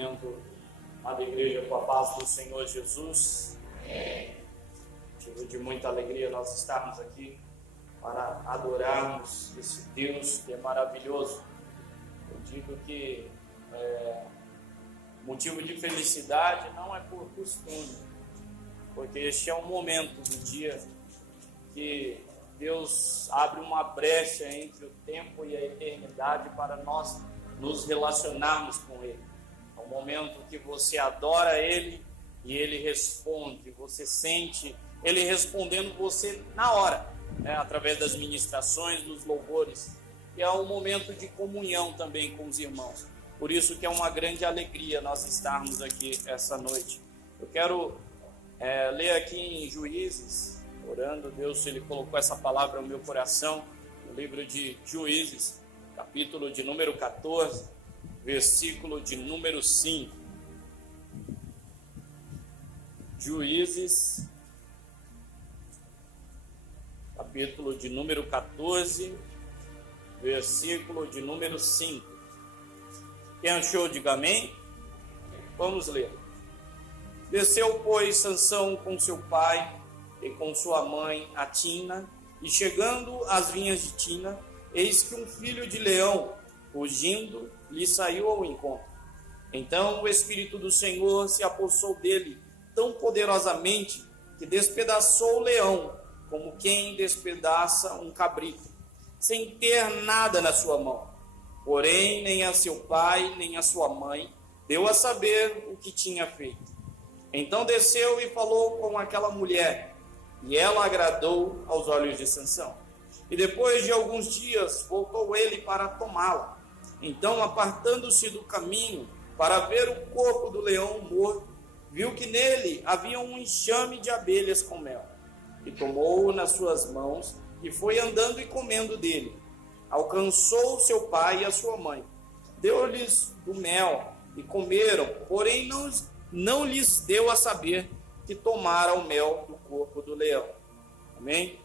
momento, amada igreja, com a paz do Senhor Jesus. Motivo de muita alegria nós estarmos aqui para adorarmos esse Deus que é maravilhoso. Eu digo que motivo de felicidade não é por costume, porque este é um momento do dia que Deus abre uma brecha entre o tempo e a eternidade para nós nos relacionarmos com Ele. É um momento que você adora Ele e Ele responde, você sente Ele respondendo você na hora, através das ministrações, dos louvores, e é um momento de comunhão também com os irmãos. Por isso que é uma grande alegria nós estarmos aqui essa noite. Eu quero ler aqui em Juízes, orando, Deus, Ele colocou essa palavra no meu coração, no livro de Juízes, capítulo de número 14, versículo de número 5. Juízes, capítulo de número 14, versículo de número 5. Quem achou, diga amém. Vamos ler. Desceu, pois, Sansão com seu pai e com sua mãe, a Tina, e chegando às vinhas de Tina, eis que um filho de leão, fugindo, lhe saiu ao encontro. Então o Espírito do Senhor se apossou dele tão poderosamente que despedaçou o leão, como quem despedaça um cabrito, sem ter nada na sua mão. Porém, nem a seu pai, nem a sua mãe deu a saber o que tinha feito. Então desceu e falou com aquela mulher, e ela agradou aos olhos de Sansão. E depois de alguns dias voltou ele para tomá-la. Então, apartando-se do caminho para ver o corpo do leão morto, viu que nele havia um enxame de abelhas com mel. E tomou-o nas suas mãos e foi andando e comendo dele. Alcançou seu pai e a sua mãe. Deu-lhes do mel e comeram, porém não lhes deu a saber que tomara o mel do corpo do leão. Amém?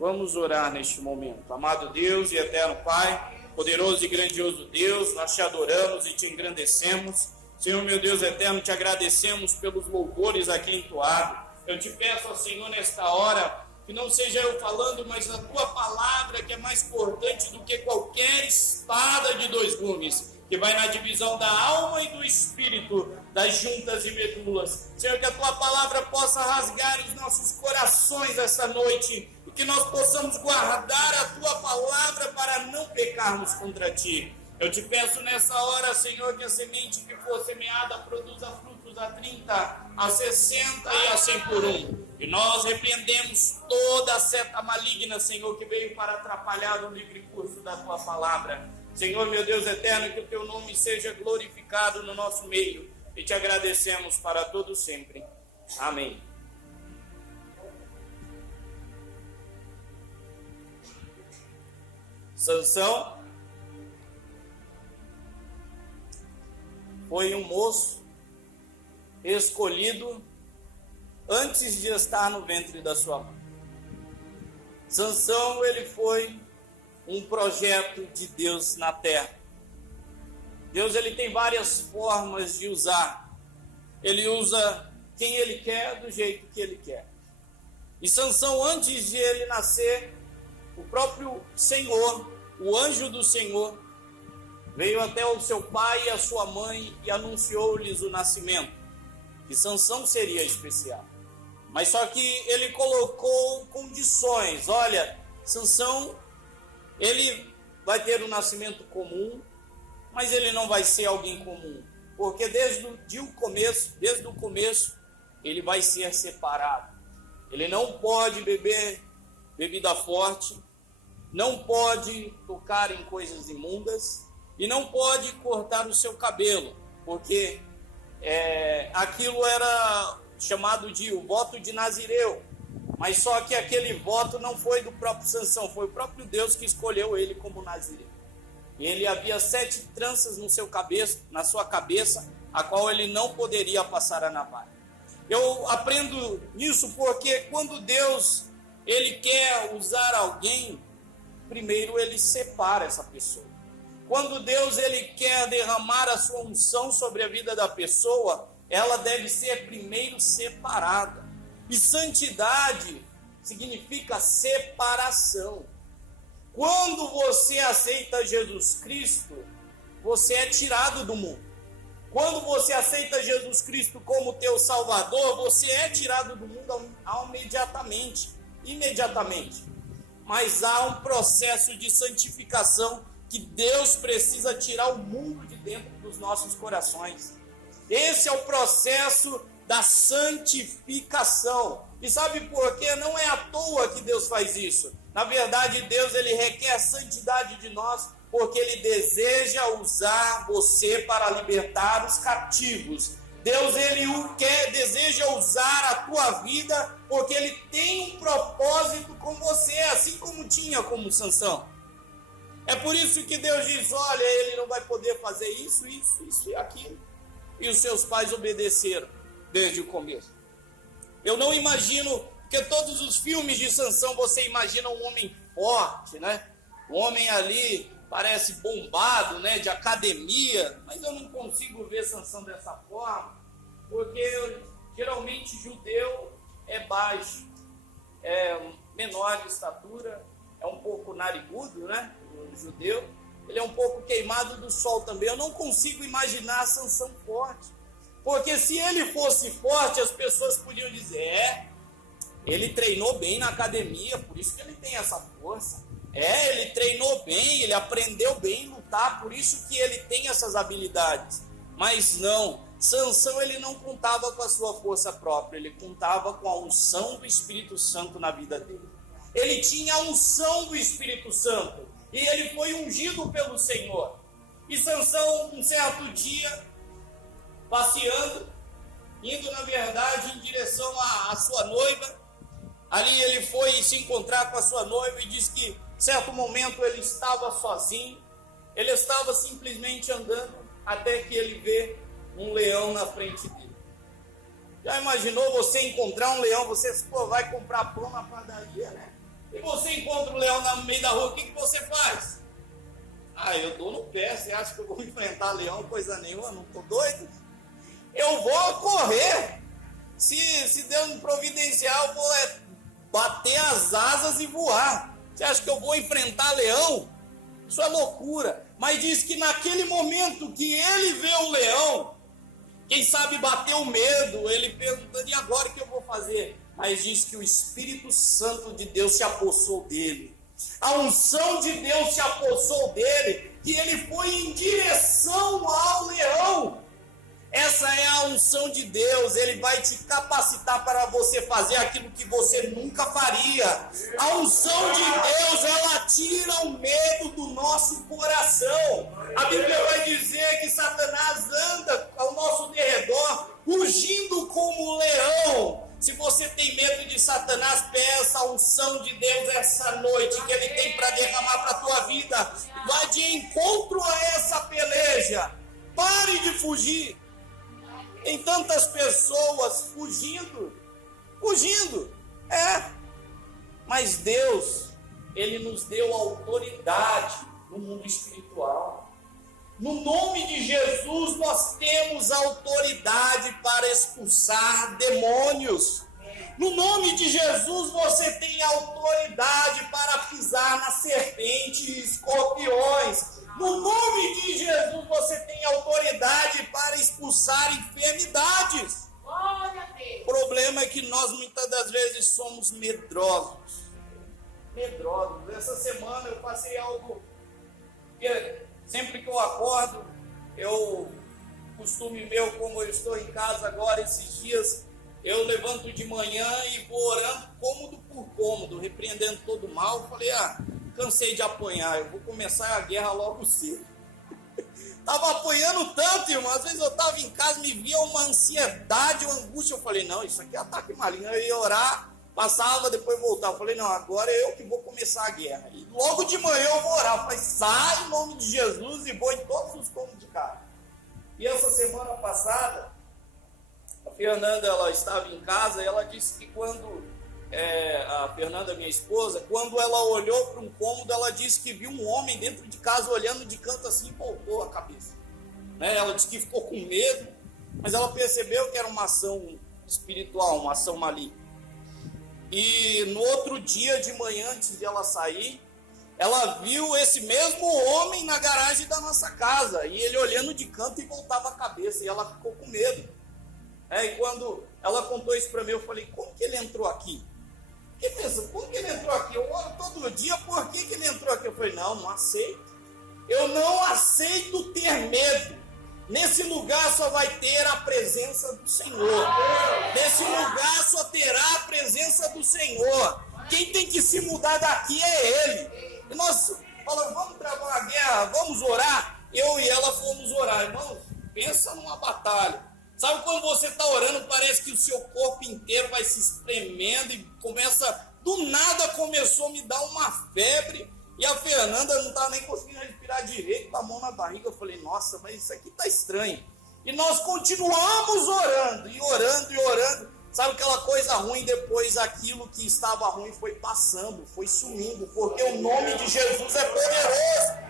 Vamos orar neste momento. Amado Deus e eterno Pai, poderoso e grandioso Deus, nós te adoramos e te engrandecemos. Senhor, meu Deus eterno, te agradecemos pelos louvores aqui entoados. Eu te peço, Senhor, nesta hora, que não seja eu falando, mas a tua palavra, que é mais importante do que qualquer espada de dois gumes, que vai na divisão da alma e do espírito, das juntas e medulas. Senhor, que a tua palavra possa rasgar os nossos corações essa noite, e que nós possamos guardar a tua palavra para não pecarmos contra ti. Eu te peço nessa hora, Senhor, que a semente que for semeada produza frutos a 30, a 60 e a 100 por um. E nós repreendemos toda a seta maligna, Senhor, que veio para atrapalhar o livre curso da tua palavra. Senhor, meu Deus eterno, que o teu nome seja glorificado no nosso meio. E te agradecemos para todo sempre. Amém. Sansão foi um moço escolhido antes de estar no ventre da sua mãe. Sansão, ele foi um projeto de Deus na terra. Deus, ele tem várias formas de usar. Ele usa quem ele quer, do jeito que ele quer. E Sansão, antes de ele nascer, o próprio Senhor, o anjo do Senhor, veio até o seu pai e a sua mãe e anunciou-lhes o nascimento, que Sansão seria especial. Mas só que ele colocou condições. Olha, Sansão, ele vai ter um nascimento comum, mas ele não vai ser alguém comum, porque desde o começo, ele vai ser separado. Ele não pode beber bebida forte, não pode tocar em coisas imundas e não pode cortar o seu cabelo, porque aquilo era chamado de o voto de Nazireu. Mas só que aquele voto não foi do próprio Sansão, foi o próprio Deus que escolheu ele como Nazireu. E ele havia 7 tranças na sua cabeça, a qual ele não poderia passar a navalha. Eu aprendo nisso porque quando Deus ele quer usar alguém, primeiro ele separa essa pessoa. Quando Deus ele quer derramar a sua unção sobre a vida da pessoa, ela deve ser primeiro separada. E santidade significa separação. Quando você aceita Jesus Cristo, você é tirado do mundo. Quando você aceita Jesus Cristo como teu Salvador, você é tirado do mundo imediatamente. Mas há um processo de santificação que Deus precisa tirar o mundo de dentro dos nossos corações. Esse é o processo da santificação. E sabe por quê? Não é à toa que Deus faz isso. Na verdade, Deus ele requer a santidade de nós, porque Ele deseja usar você para libertar os cativos. Deus ele deseja usar a tua vida, porque Ele tem um propósito com você, assim como tinha com Sansão. É por isso que Deus diz, olha, ele não vai poder fazer isso e aquilo. E os seus pais obedeceram desde o começo. Eu não imagino, porque todos os filmes de Sansão, você imagina um homem forte, né? Um homem ali parece bombado, né? De academia, mas eu não consigo ver Sansão dessa forma, porque geralmente judeu é baixo, é menor de estatura, é um pouco narigudo, né? O judeu, ele é um pouco queimado do sol também. Eu não consigo imaginar Sansão forte, porque se ele fosse forte, as pessoas podiam dizer, ele treinou bem na academia, por isso que ele tem essa força. Ele treinou bem, ele aprendeu bem a lutar, por isso que ele tem essas habilidades. Mas não, Sansão ele não contava com a sua força própria, ele contava com a unção do Espírito Santo na vida dele. Ele tinha a unção do Espírito Santo e ele foi ungido pelo Senhor. E Sansão, um certo dia, passeando, indo na verdade em direção à sua noiva, ali ele foi se encontrar com a sua noiva e diz que em certo momento ele estava sozinho, ele estava simplesmente andando até que ele vê um leão na frente dele. Já imaginou você encontrar um leão, você vai comprar pão na padaria, né? E você encontra um leão no meio da rua, o que você faz? Eu dou no pé, você acha que eu vou enfrentar leão, coisa nenhuma, não estou doido? Eu vou correr, se Deus me providenciar, eu vou bater as asas e voar. Você acha que eu vou enfrentar leão? Isso é loucura. Mas diz que naquele momento que ele vê o leão, quem sabe bateu medo, ele perguntando, e agora o que eu vou fazer? Mas diz que o Espírito Santo de Deus se apossou dele. A unção de Deus se apossou dele, que ele foi em direção ao leão. Essa é a unção de Deus, ele vai te capacitar para você fazer aquilo que você nunca faria. A unção de Deus, ela tira o medo do nosso coração. A Bíblia vai dizer que Satanás anda ao nosso derredor, rugindo como leão. Se você tem medo de Satanás, peça a unção de Deus essa noite, que ele tem para derramar para a tua vida. Vai de encontro a essa peleja. Pare de fugir. Tem tantas pessoas fugindo, mas Deus, Ele nos deu autoridade no mundo espiritual. No nome de Jesus, nós temos autoridade para expulsar demônios. No nome de Jesus, você tem autoridade para pisar na serpente e escorpiões. No nome de Jesus, você tem autoridade para expulsar enfermidades. O problema é que nós muitas das vezes somos medrosos. Essa semana eu passei algo que sempre que eu acordo, costume meu, como eu estou em casa agora esses dias, eu levanto de manhã e vou orando cômodo por cômodo, repreendendo todo o mal. Falei, cansei de apanhar, eu vou começar a guerra logo cedo. Estava apanhando tanto, irmão, às vezes eu estava em casa, me via uma ansiedade, uma angústia, eu falei, não, isso aqui é ataque maligno. Eu ia orar, passava, depois voltava, eu falei, não, agora é eu que vou começar a guerra. E logo de manhã eu vou orar, eu falei, sai em nome de Jesus e vou em todos os cômodos de casa. E essa semana passada, a Fernanda, ela estava em casa e ela disse que quando a Fernanda, minha esposa, quando ela olhou para um cômodo, ela disse que viu um homem dentro de casa olhando de canto assim e voltou a cabeça. Ela disse que ficou com medo, mas ela percebeu que era uma ação espiritual, uma ação maligna. E no outro dia de manhã, antes de ela sair, ela viu esse mesmo homem na garagem da nossa casa, e ele olhando de canto e voltava a cabeça, e ela ficou com medo. E quando ela contou isso para mim, eu falei, como que ele entrou aqui? Que pensa, como que ele entrou aqui? Eu oro todo dia, por que ele entrou aqui? Eu falei, não aceito. Eu não aceito ter medo. Nesse lugar só vai ter a presença do Senhor. Nesse lugar só terá a presença do Senhor. Quem tem que se mudar daqui é Ele. E nós falamos, vamos travar uma guerra, vamos orar. Eu e ela fomos orar. Irmãos, pensa numa batalha. Sabe quando você está orando, parece que o seu corpo inteiro vai se espremendo e do nada começou a me dar uma febre. E a Fernanda não estava nem conseguindo respirar direito, com a mão na barriga. Eu falei, nossa, mas isso aqui está estranho. E nós continuamos orando, e orando, e orando. Sabe aquela coisa ruim, depois aquilo que estava ruim foi passando, foi sumindo, porque o nome de Jesus é poderoso.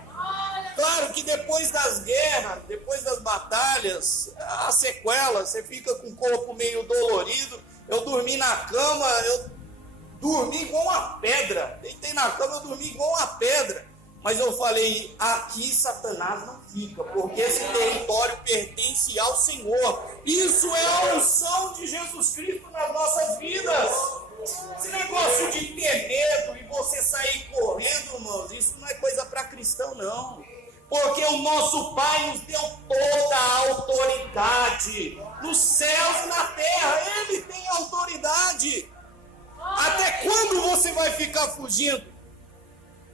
Claro que depois das guerras, depois das batalhas, a sequela, você fica com o corpo meio dolorido. Eu dormi na cama, eu dormi igual uma pedra. Deitei na cama, eu dormi igual uma pedra. Mas eu falei, aqui Satanás não fica, porque esse território pertence ao Senhor. Isso é a unção de Jesus Cristo nas nossas vidas. Esse negócio de ter medo e você sair correndo, irmãos, isso não é coisa para cristão, não. Porque o nosso Pai nos deu toda a autoridade, nos céus e na terra, Ele tem autoridade. Até quando você vai ficar fugindo?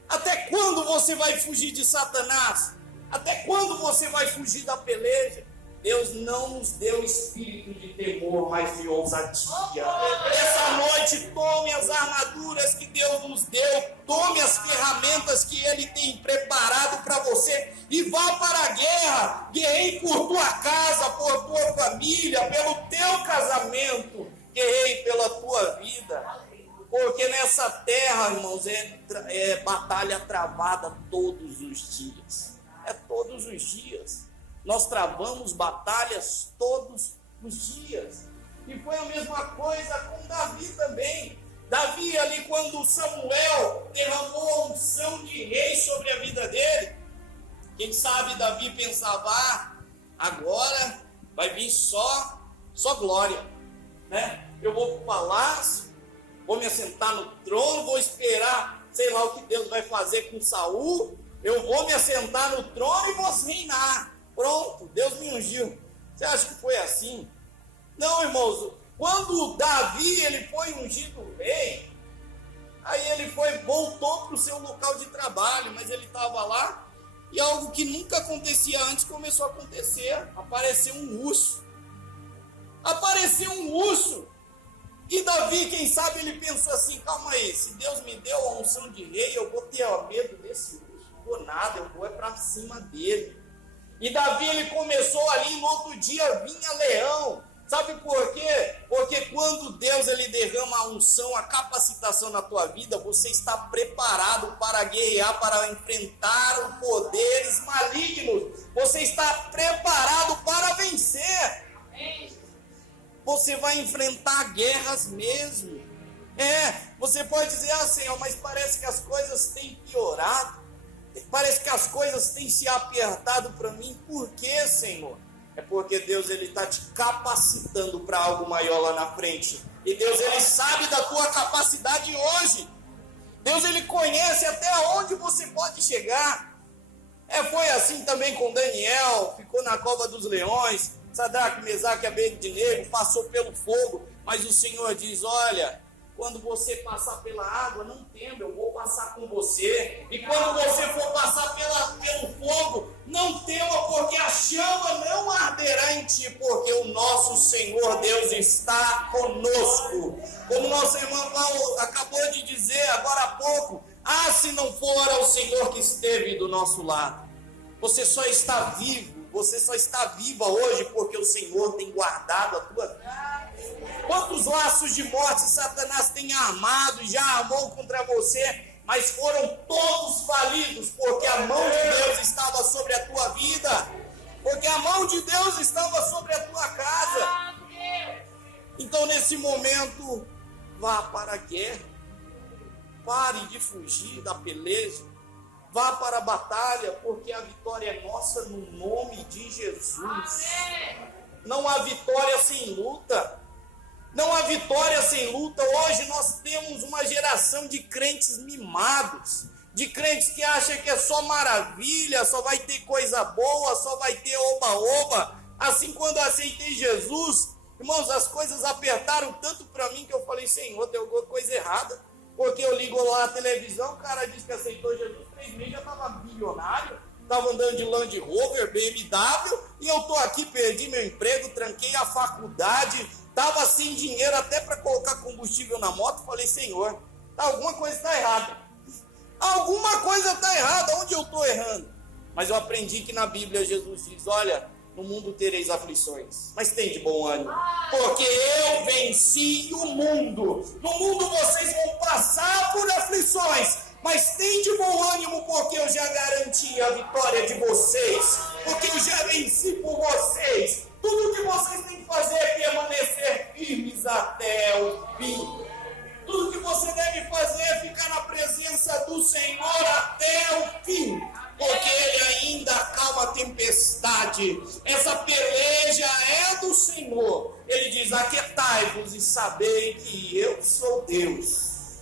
Até quando você vai fugir de Satanás? Até quando você vai fugir da peleja? Deus não nos deu espírito de temor, mas de ousadia. Essa noite, tome as armaduras que Deus nos deu, tome as ferramentas que Ele tem preparado para você e vá para a guerra. Guerrei por tua casa, por tua família, pelo teu casamento, guerrei pela tua vida. Porque nessa terra, irmãos, é batalha travada todos os dias. É todos os dias. Nós travamos batalhas todos os dias. E foi a mesma coisa com Davi também. Davi ali, quando Samuel derramou a unção de rei sobre a vida dele, quem sabe Davi pensava, agora vai vir só glória, né? Eu vou para o palácio, vou me assentar no trono, vou esperar, sei lá o que Deus vai fazer com Saul, eu vou me assentar no trono e vou reinar. Pronto, Deus me ungiu. Você acha que foi assim? Não, irmãos, quando Davi ele foi ungido rei, aí ele voltou para o seu local de trabalho, mas ele estava lá e algo que nunca acontecia antes começou a acontecer. Apareceu um urso. E Davi, quem sabe, ele pensou assim, calma aí, se Deus me deu a unção de rei, eu vou ter medo desse urso. Não vou nada, eu vou para cima dele. E Davi, ele começou ali, no outro dia vinha leão. Sabe por quê? Porque quando Deus ele derrama a unção, a capacitação na tua vida, você está preparado para guerrear, para enfrentar os poderes malignos. Você está preparado para vencer. Você vai enfrentar guerras mesmo. Você pode dizer, Senhor, mas parece que as coisas têm piorado. Parece que as coisas têm se apertado para mim. Por quê, Senhor? É porque Deus ele está te capacitando para algo maior lá na frente. E Deus ele sabe da tua capacidade hoje. Deus ele conhece até onde você pode chegar. Foi assim também com Daniel. Ficou na cova dos leões. Sadraque, Mesaque e Abednego passou pelo fogo. Mas o Senhor diz, olha, quando você passar pela água, não tema, eu vou passar com você. E quando você for passar pelo fogo, não tema, porque a chama não arderá em ti, porque o nosso Senhor Deus está conosco. Como nosso irmão Paulo acabou de dizer agora há pouco, se não for o Senhor que esteve do nosso lado. Você só está vivo você só está viva hoje porque o Senhor tem guardado a tua vida. Quantos laços de morte Satanás tem armado e já armou contra você, mas foram todos falidos, porque a mão de Deus estava sobre a tua vida, porque a mão de Deus estava sobre a tua casa. Então, nesse momento, vá para a guerra, pare de fugir da peleja, vá para a batalha, porque a vitória é nossa no nome de Jesus. Não há vitória sem luta. Não há vitória sem luta. Hoje nós temos uma geração de crentes mimados, de crentes que acham que é só maravilha, só vai ter coisa boa, só vai ter oba-oba. Assim, quando eu aceitei Jesus, irmãos, as coisas apertaram tanto para mim que eu falei, Senhor, tem alguma coisa errada. Porque eu ligo lá a televisão, o cara disse que aceitou Jesus, 3 meses já estava bilionário, estava andando de Land Rover, BMW, e eu estou aqui, perdi meu emprego, tranquei a faculdade, estava sem dinheiro até para colocar combustível na moto. Falei, Senhor, alguma coisa está errada. Alguma coisa está errada, onde eu estou errando? Mas eu aprendi que na Bíblia Jesus diz, olha, no mundo tereis aflições, mas tem de bom ânimo, porque eu venci o mundo. No mundo vocês vão passar por aflições, mas tem de bom ânimo, porque eu já garanti a vitória de vocês, porque eu já venci por vocês. Tudo que vocês têm que fazer é permanecer firmes até o fim. Tudo que você deve fazer é ficar na presença do Senhor até o fim, porque Ele ainda acalma a tempestade. Essa peleja é do Senhor. Ele diz, aquietai-vos e sabei que eu sou Deus,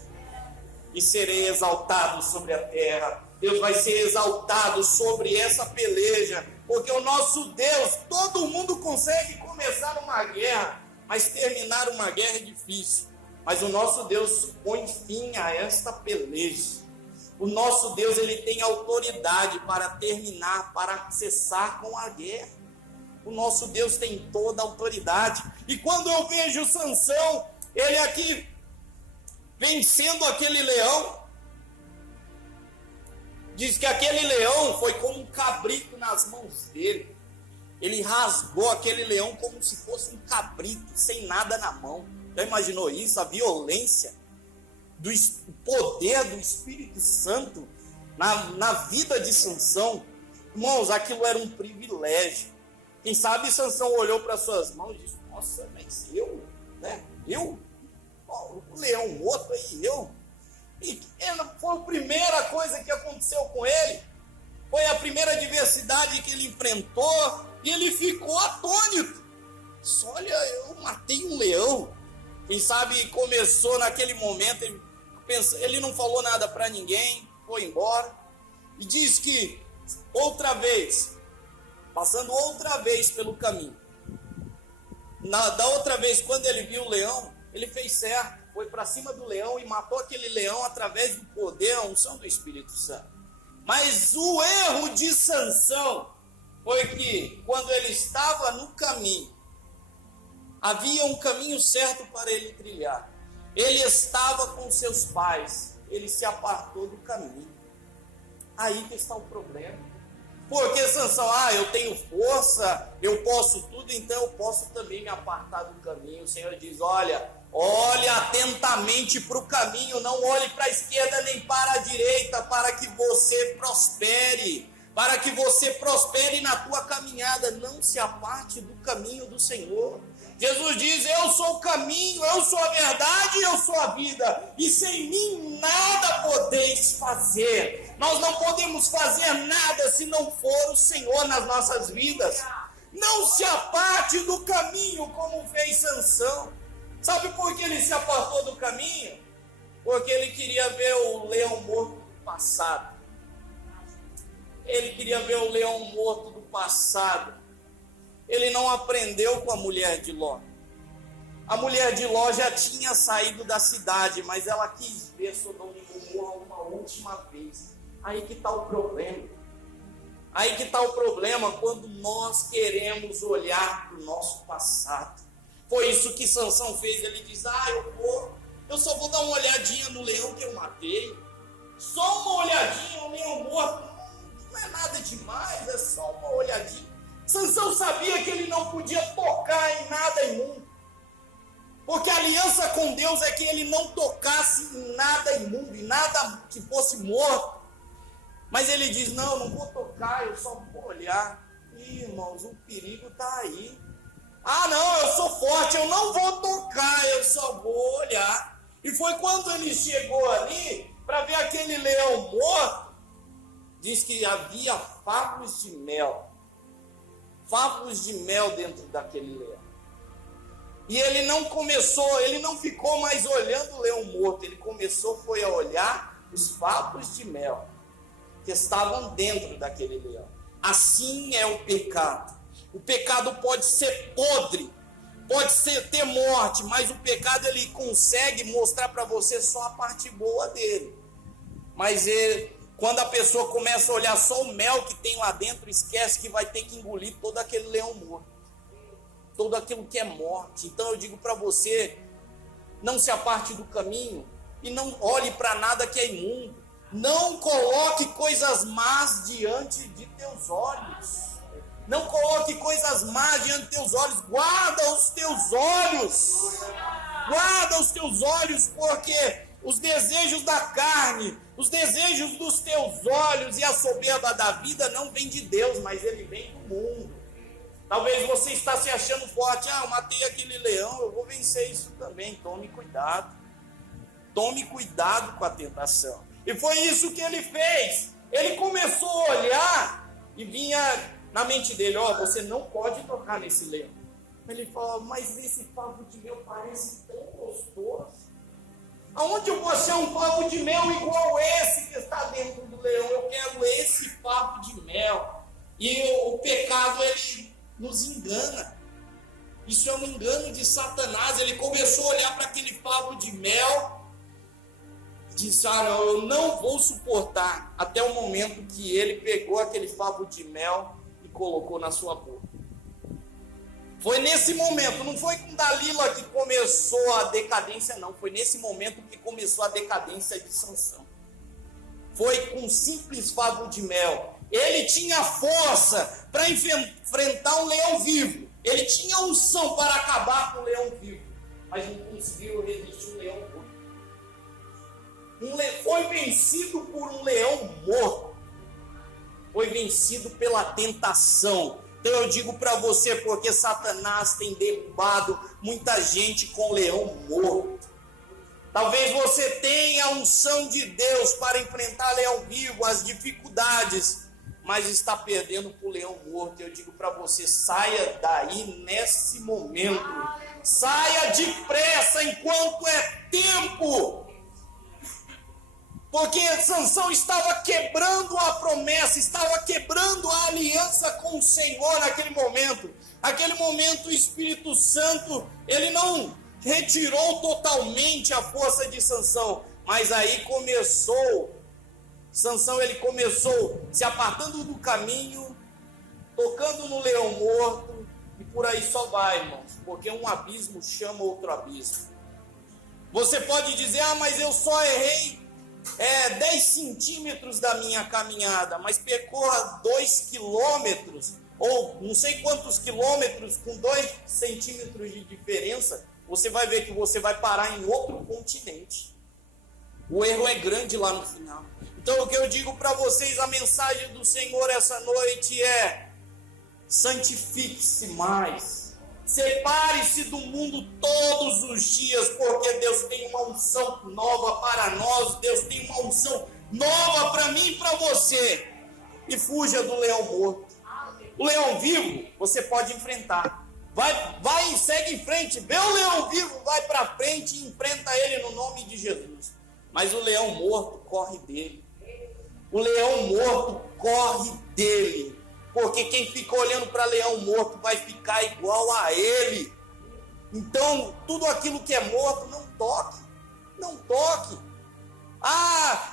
e serei exaltado sobre a terra. Deus vai ser exaltado sobre essa peleja, porque o nosso Deus, todo mundo consegue começar uma guerra, mas terminar uma guerra é difícil. Mas o nosso Deus põe fim a esta peleja. O nosso Deus, ele tem autoridade para terminar, para cessar com a guerra. O nosso Deus tem toda a autoridade. E quando eu vejo Sansão, ele aqui vencendo aquele leão, diz que aquele leão foi como um cabrito nas mãos dele. Ele rasgou aquele leão como se fosse um cabrito, sem nada na mão. Já imaginou isso? A violência, do poder do Espírito Santo na vida de Sansão. Irmãos, aquilo era um privilégio. Quem sabe Sansão olhou para suas mãos e disse, nossa, mas eu, né? Eu? O leão morto aí, eu? E foi a primeira coisa que aconteceu com ele. Foi a primeira adversidade que ele enfrentou e ele ficou atônito. Olha, eu matei um leão. Quem sabe começou naquele momento, ele não falou nada para ninguém, foi embora. E diz que outra vez, passando outra vez pelo caminho, da outra vez, quando ele viu o leão, ele fez certo, foi para cima do leão e matou aquele leão através do poder, a unção do Espírito Santo. Mas o erro de Sansão foi que, quando ele estava no caminho, havia um caminho certo para ele trilhar. Ele estava com seus pais, ele se apartou do caminho. Aí que está o problema. Porque Sansão, eu tenho força, eu posso tudo, então eu posso também me apartar do caminho. O Senhor diz, olhe atentamente para o caminho, não olhe para a esquerda nem para a direita, para que você prospere. Para que você prospere na tua caminhada, não se aparte do caminho do Senhor. Jesus diz, eu sou o caminho, eu sou a verdade, eu sou a vida, e sem mim nada podeis fazer. Nós não podemos fazer nada se não for o Senhor nas nossas vidas. Não se aparte do caminho como fez Sansão. Sabe por que ele se apartou do caminho? Porque ele queria ver o leão morto do passado. Ele queria ver o leão morto do passado. Ele não aprendeu com a mulher de Ló. A mulher de Ló já tinha saído da cidade, mas ela quis ver Sodoma e Gomorra uma última vez. Aí que está o problema. Aí que está o problema quando nós queremos olhar para o nosso passado. Foi isso que Sansão fez. Ele diz, eu só vou dar uma olhadinha no leão que eu matei. Só uma olhadinha, o leão morto. Não é nada demais, é só uma olhadinha. Sansão sabia que ele não podia tocar em nada imundo, porque a aliança com Deus é que ele não tocasse em nada imundo, em nada que fosse morto. Mas ele diz, não vou tocar, eu só vou olhar. Ih, irmãos, o perigo está aí. Ah, não, eu sou forte, eu não vou tocar, eu só vou olhar. E foi quando ele chegou ali, para ver aquele leão morto, diz que havia favos de mel. Favos de mel dentro daquele leão. E ele não ficou mais olhando o leão morto, ele foi a olhar os favos de mel que estavam dentro daquele leão. Assim é o pecado. O pecado pode ser podre, pode ter morte, mas o pecado ele consegue mostrar para você só a parte boa dele. Mas quando a pessoa começa a olhar só o mel que tem lá dentro, esquece que vai ter que engolir todo aquele leão morto, todo aquilo que é morte. Então eu digo para você, não se aparte do caminho e não olhe para nada que é imundo. Não coloque coisas más diante de teus olhos. Não coloque coisas más diante de teus olhos. Guarda os teus olhos. Guarda os teus olhos, porque os desejos da carne, os desejos dos teus olhos e a soberba da vida não vem de Deus, mas ele vem do mundo. Talvez você está se achando forte. Eu matei aquele leão, eu vou vencer isso também. Tome cuidado. Tome cuidado com a tentação. E foi isso que ele fez. Ele começou a olhar e vinha na mente dele, você não pode tocar nesse leão. Ele falou, mas esse favo de mel parece tão gostoso. Aonde eu vou achar um favo de mel igual esse que está dentro do leão? Eu quero esse favo de mel. E o pecado, ele nos engana. Isso é um engano de Satanás. Ele começou a olhar para aquele favo de mel, disse, eu não vou suportar, até o momento que ele pegou aquele favo de mel e colocou na sua boca. Foi nesse momento, não foi com Dalila que começou a decadência, não. Foi nesse momento que começou a decadência de Sansão. Foi com um simples favo de mel. Ele tinha força para enfrentar um leão vivo. Ele tinha unção para acabar com o leão vivo, mas não conseguiu resistir um leão morto. Foi vencido por um leão morto. Foi vencido pela tentação. Então eu digo para você, porque Satanás tem derrubado muita gente com leão morto. Talvez você tenha a unção de Deus para enfrentar leão vivo, as dificuldades, mas está perdendo para o leão morto. Eu digo para você, saia daí nesse momento. Saia depressa enquanto é tempo. Porque Sansão estava quebrando a promessa, estava quebrando a aliança com o Senhor naquele momento. Naquele momento o Espírito Santo, ele não retirou totalmente a força de Sansão, mas aí Sansão ele começou se apartando do caminho, tocando no leão morto, e por aí só vai, irmãos, porque um abismo chama outro abismo. Você pode dizer, mas eu só errei 10 centímetros da minha caminhada, mas percorra 2 quilômetros, ou não sei quantos quilômetros, com 2 centímetros de diferença, você vai ver que você vai parar em outro continente. O erro é grande lá no final. Então o que eu digo para vocês, a mensagem do Senhor essa noite é: santifique-se mais. Separe-se do mundo todos os dias, porque Deus tem uma unção nova para nós, Deus tem uma unção nova para mim e para você. E fuja do leão morto. O leão vivo você pode enfrentar. Vai e segue em frente. Vê o leão vivo, vai para frente e enfrenta ele no nome de Jesus. Mas o leão morto corre dele. O leão morto corre dele. Porque quem fica olhando para leão morto vai ficar igual a ele. Então, tudo aquilo que é morto, não toque. Não toque.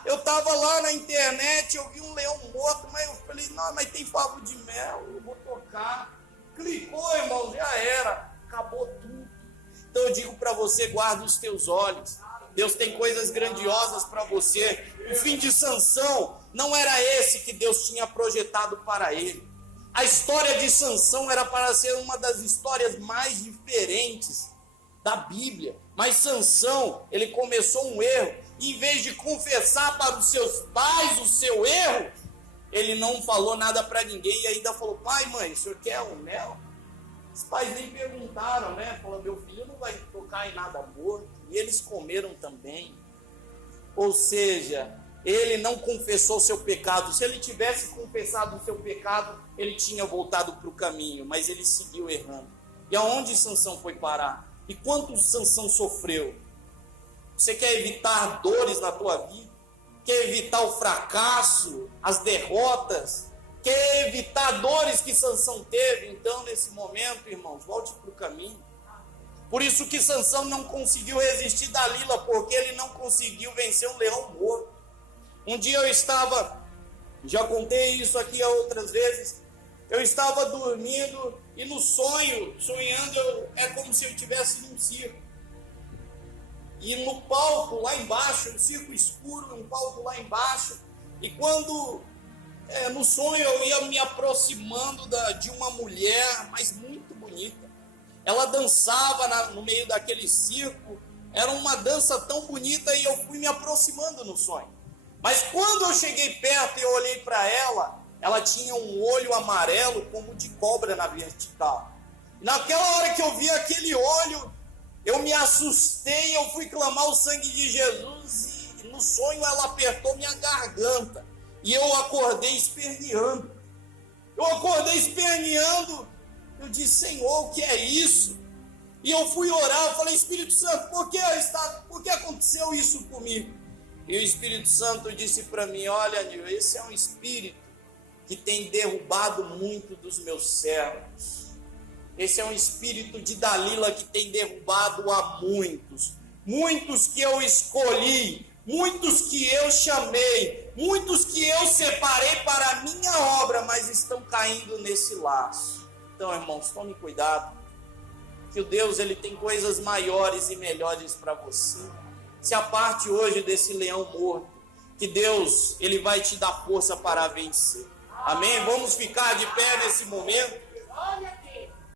Eu estava lá na internet, eu vi um leão morto, mas eu falei, não, mas tem favo de mel, eu vou tocar. Clicou, irmão, já era. Acabou tudo. Então eu digo para você, guarda os teus olhos. Deus tem coisas grandiosas para você. O fim de Sansão não era esse que Deus tinha projetado para ele. A história de Sansão era para ser uma das histórias mais diferentes da Bíblia. Mas Sansão, ele começou um erro. E em vez de confessar para os seus pais o seu erro, ele não falou nada para ninguém. E ainda falou: pai, mãe, o senhor quer um mel? Os pais nem perguntaram, né? Falou: meu filho não vai tocar em nada morto. E eles comeram também. Ou seja, ele não confessou o seu pecado. Se ele tivesse confessado o seu pecado, ele tinha voltado para o caminho, mas ele seguiu errando. E aonde Sansão foi parar? E quanto Sansão sofreu? Você quer evitar dores na tua vida? Quer evitar o fracasso, as derrotas? Quer evitar dores que Sansão teve? Então, nesse momento, irmãos, volte para o caminho. Por isso que Sansão não conseguiu resistir Dalila, porque ele não conseguiu vencer um leão morto. Um dia eu estava, já contei isso aqui outras vezes, eu estava dormindo e no sonhando, é como se eu estivesse num circo. E no palco lá embaixo, um circo escuro, um palco lá embaixo, e quando no sonho eu ia me aproximando de uma mulher, mas muito bonita. Ela dançava no meio daquele circo, era uma dança tão bonita e eu fui me aproximando no sonho. Mas quando eu cheguei perto e eu olhei para ela, ela tinha um olho amarelo como de cobra na vertical. E naquela hora que eu vi aquele olho, eu me assustei, eu fui clamar o sangue de Jesus e no sonho ela apertou minha garganta. E eu acordei esperneando. Eu disse: Senhor, o que é isso? E eu fui orar, eu falei: Espírito Santo, por que aconteceu isso comigo? E o Espírito Santo disse para mim: olha, Nil, esse é um espírito que tem derrubado muito dos meus servos. Esse é um espírito de Dalila que tem derrubado a muitos. Muitos que eu escolhi, muitos que eu chamei, muitos que eu separei para a minha obra, mas estão caindo nesse laço. Então, irmãos, tome cuidado, que o Deus, ele tem coisas maiores e melhores para você. Se aparte hoje desse leão morto, que Deus, ele vai te dar força para vencer. Amém? Vamos ficar de pé nesse momento.